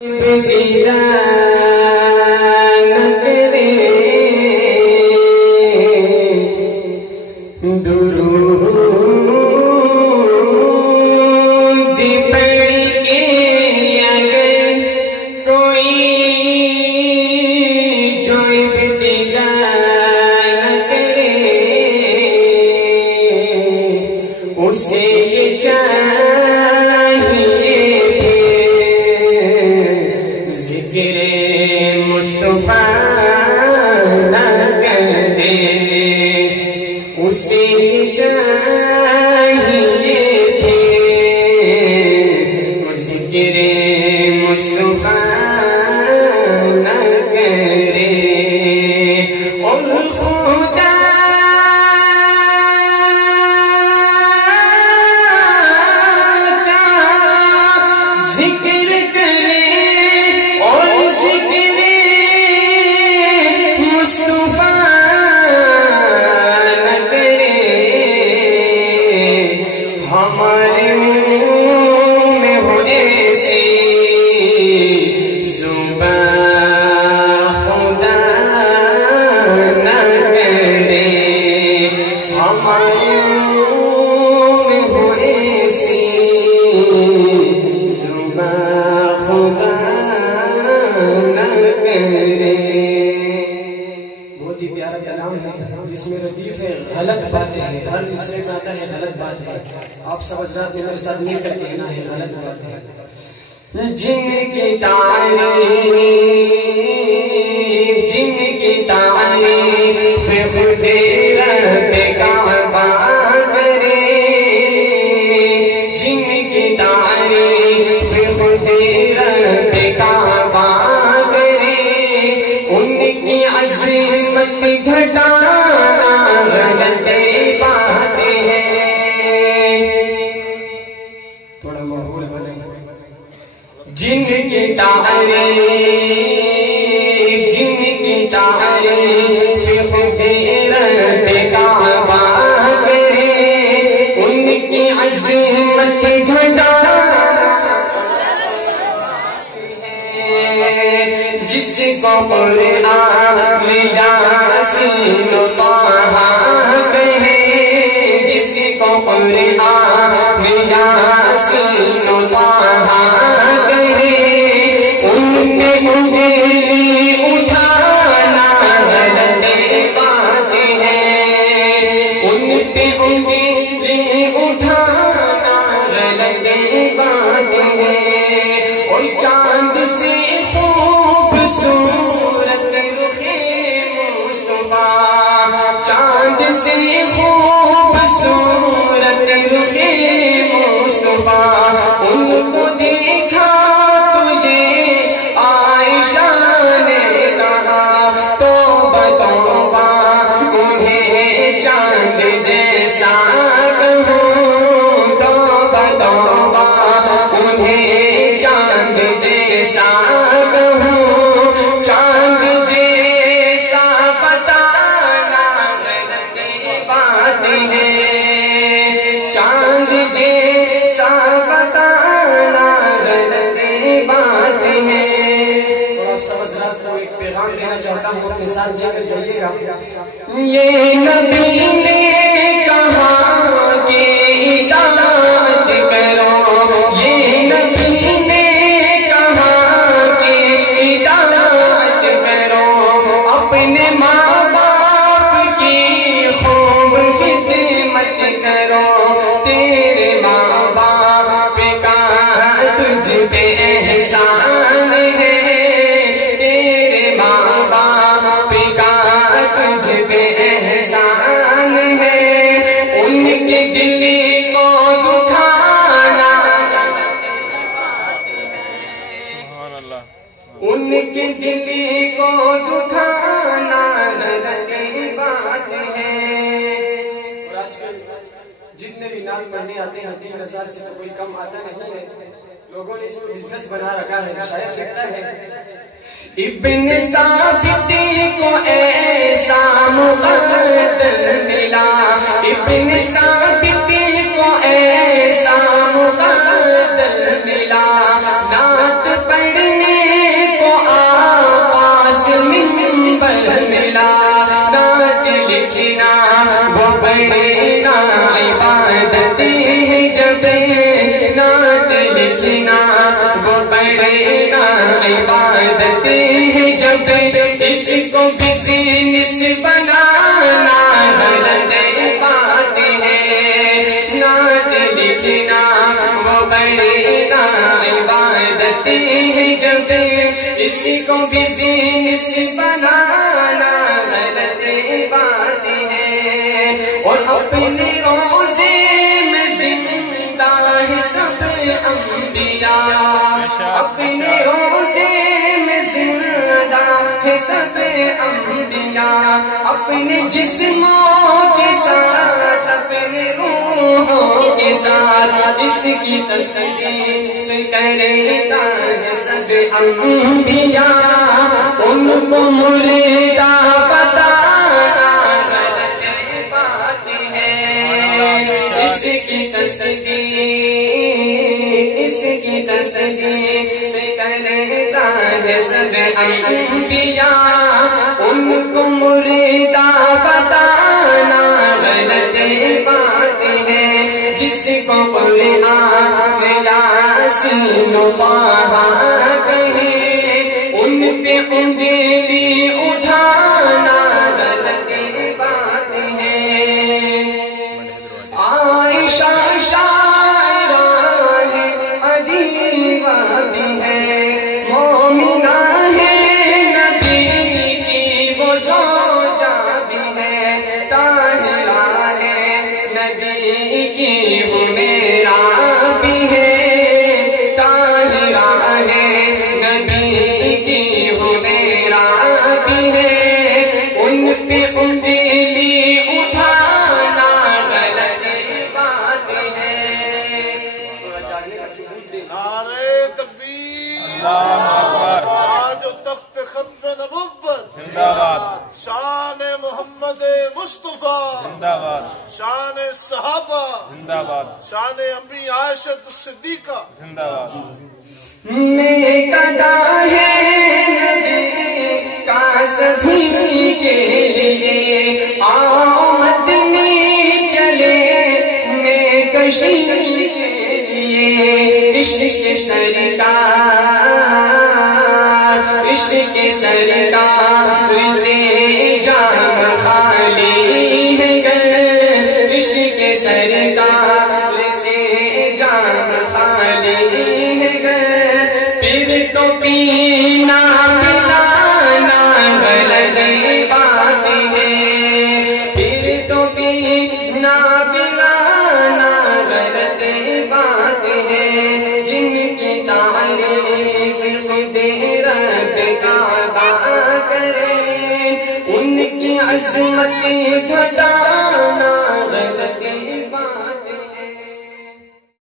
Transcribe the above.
اسے چاہیے ذکر مصطفیٰ نہ کرے، اسے چاہیے ذکر مصطفیٰ نہ کرے، اور خدا ہمارے منہ میں ہو ایسی زبان خدا نہ کرے، ہمارے منہ میں ہو ایسی زبان خدا نہ کرے۔ بہت ہی پیارا کلام ہے جس میں ردیف ہے، غلط باتیں ہیں، ہر مصرے میں آتا ہے غلط بات ہے، آپ سب حضرات میرے ساتھ مل کر کہنا ہے غلط بات ہے۔ جن کی تعریف خود رب کعبہ کرے، جن کی تعریف خود رب کعبہ کرے، ان کی عظمت گھٹانا غلط بات ہے۔ تھوڑا ماحول بنے۔ جن کی تعریف خود رب کعبہ کرے، ان کی عظمت گھٹانا جس کو قرآن میں یاسین و طٰہٰ کہے، جس کو قرآن میں یاسین و طٰہٰ کہے، ان پہ انگلی اٹھانا غلط بات ہے، ان پہ انگلی اٹھانا غلط بات ہے، اور چاند سے خوبصورت رخ مصطفیٰ، چاند سے خوبصورت رخ مصطفیٰ، ان کو دیکھا تو یہ عائشہ نے کہا توبہ توبہ انہیں چاند جیسا کہوں، توبہ توبہ انہیں چاند جیسا کہوں، چاند جیسا بتانا غلط بات ہے، چاند جیسا بتانا غلط بات ہے۔ اور آپ سب حضرات کو ایک پیغام دینا چاہتا ہوں، اپنے ساتھ جا کر چلیے گا۔ یہ نبی نے کہا کہ اطاعت کرو، یہ نبی نے کہا کہ اطاعت کرو، اپنے ماں باپ کی خوب خدمت کرو، تیرے ماں باپ کا تجھ پہ احسان ہے، تیرے ماں باپ کا تجھ پہ احسان ہے، ان کے دل کو دکھانا، ان کے دل کو دکھانا غلط بات ہے۔ اور آج کل جتنے بھی نام پڑھنے آتے ہیں 3000 سے تو کوئی کم آتا نہیں ہے، لوگوں نے اس کو بزنس بنا رکھا ہے۔ شاید لگتا ہے ابن ثابت کو ایسا مقدر ملا، ابن ثابت کو ایسا مقدر ملا، نعت پڑھنے بڑے نا عبادت ہے جب اس کو بزنس بنانا غلط بات ہے نعت لکھنا وہ بڑے نا عبادت ہے جب اس کو بزنس بنانا غلط بات ہے اور اپنے روزے میں زندہ ہے سب انبیاء اپنے روزے میں زندہ ہے سب انبیاء اپنے جسموں کے ساتھ اپنے روحوں کے ساتھ اس کی تصدیق کرتا ہے سب انبیاء ان کو مردہ بتانا غلط بات ہے اس کی تصدیق کرتا ہے سب انبیاء ان کو مردہ بتانا غلط بات ہے جس کو قرآن میں یاسین و طٰہٰ کہے ان پہ انگلی اٹھانا غلط بات ہے عائشہ شاعرہ ہے ادیبہ بھی ہے مومنہ ہے نبی کی وہ زوجہ بھی ہے طاہرہ ہے نبی کی حمیرہ بھی ہے طاہرہ ہے نبی کی حمیرہ بھی ہے ان پہ انگلی اٹھانا غلط بات ہے تھوڑا جاننے کا ثبوت دے نعرہ تکبیر آج و تخت ختم نبوت زندہ باد شان محمد مصطفیٰ زندہ باد شان صحابہ زندہ باد شان امی عائشہ الصدیقہ زندہ باد میں گدا ہے نبی کا سبھی کے لیے آؤ مدنی چلے میں کشی کے لیے عشق سرکار سے جام خالی ہے گر عشق سرکار سے جام خالی ہے گر پھر تو پینا پلانا غلط بات ہے پھر تو پینا پلانا غلط بات ہے جن کی تعریف خود رب کعبہ کرے ان کی عظمت گھٹانا غلط